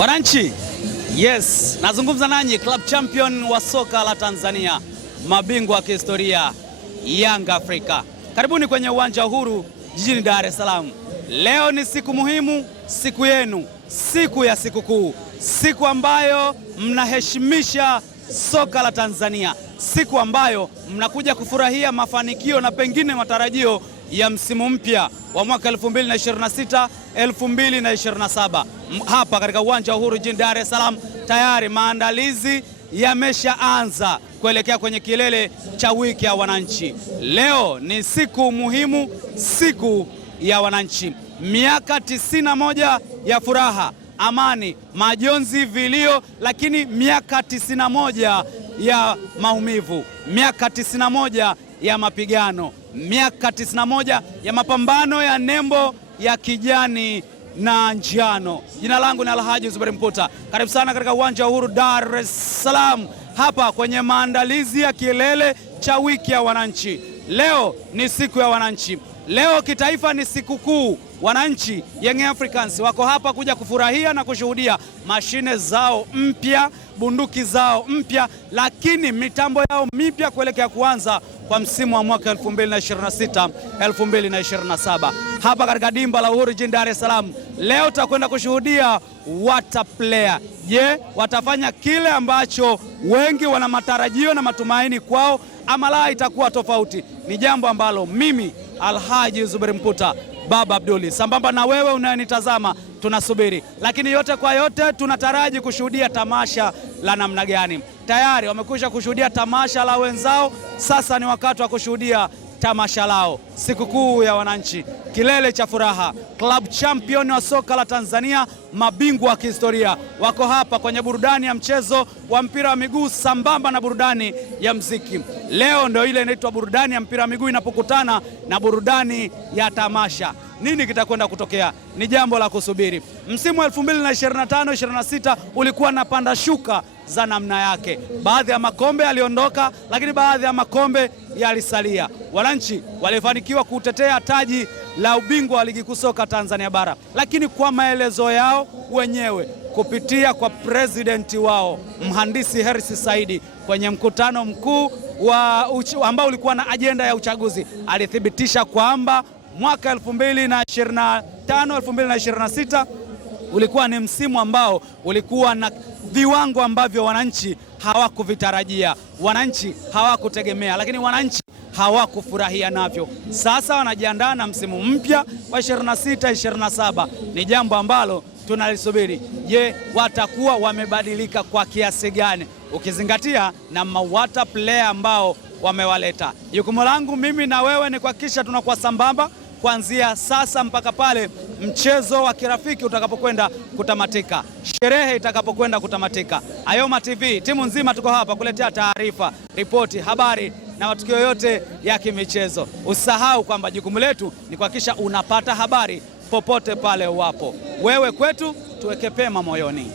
Wananchi, yes, nazungumza nanyi, club champion wa soka la Tanzania, mabingwa wa kihistoria Yanga Afrika. Karibuni kwenye uwanja Uhuru jijini Dar es Salaam. Leo ni siku muhimu, siku yenu, siku ya sikukuu, siku ambayo mnaheshimisha soka la Tanzania, siku ambayo mnakuja kufurahia mafanikio na pengine matarajio ya msimu mpya wa mwaka 2026 2027. Hapa katika uwanja wa Uhuru jijini Dar es Salaam tayari maandalizi yameshaanza kuelekea kwenye kilele cha wiki ya wananchi. Leo ni siku muhimu, siku ya wananchi. Miaka 91 ya furaha, amani, majonzi, vilio, lakini miaka 91 ya maumivu, miaka 91 ya mapigano, miaka 91 ya mapambano ya nembo ya kijani na njano. Jina langu ni Alhaji Zuberi Mputa. Karibu sana katika uwanja wa Uhuru Dar es Salaam, hapa kwenye maandalizi ya kilele cha wiki ya wananchi. Leo ni siku ya wananchi. Leo kitaifa ni siku kuu. Wananchi Young Africans wako hapa kuja kufurahia na kushuhudia mashine zao mpya, bunduki zao mpya, lakini mitambo yao mipya kuelekea kuanza kwa msimu wa mwaka 2026 2027. Hapa katika dimba la Uhuru jijini Dar es Salaam leo tutakwenda kushuhudia water player. Je, watafanya kile ambacho wengi wana matarajio na matumaini kwao, ama la itakuwa tofauti? Ni jambo ambalo mimi Alhaji Zuberi Mputa, Baba Abduli, sambamba na wewe unayenitazama tunasubiri. Lakini yote kwa yote tunataraji kushuhudia tamasha la namna gani? Tayari wamekwisha kushuhudia tamasha la wenzao, sasa ni wakati wa kushuhudia tamasha lao. Sikukuu ya wananchi, kilele cha furaha. Club champion wa soka la Tanzania, mabingwa wa kihistoria, wako hapa kwenye burudani ya mchezo wa mpira wa miguu sambamba na burudani ya mziki. Leo ndio ile inaitwa burudani ya mpira wa miguu inapokutana na burudani ya tamasha. Nini kitakwenda kutokea? Ni jambo la kusubiri. Msimu wa 2025-26 ulikuwa na panda shuka za namna yake. Baadhi ya makombe yaliondoka, lakini baadhi ya makombe yalisalia. Wananchi walifanikiwa kutetea taji la ubingwa wa ligi kuu soka Tanzania bara, lakini kwa maelezo yao wenyewe kupitia kwa presidenti wao Mhandisi Hersi Saidi kwenye mkutano mkuu ambao ulikuwa na ajenda ya uchaguzi, alithibitisha kwamba mwaka 2025-2026 ulikuwa ni msimu ambao ulikuwa na viwango ambavyo wananchi hawakuvitarajia, wananchi hawakutegemea, lakini wananchi hawakufurahia navyo. Sasa wanajiandaa na msimu mpya wa 26-27. Ni jambo ambalo tunalisubiri. Je, watakuwa wamebadilika kwa kiasi gani, ukizingatia na mawata player ambao wamewaleta? Jukumu langu mimi na wewe ni kuhakikisha tunakuwa sambamba kuanzia sasa mpaka pale mchezo wa kirafiki utakapokwenda kutamatika, sherehe itakapokwenda kutamatika. Ayoma TV timu nzima tuko hapa kuletea taarifa, ripoti, habari na matukio yote ya kimichezo. Usisahau kwamba jukumu letu ni kuhakikisha unapata habari popote pale uwapo. Wewe kwetu tuweke pema moyoni.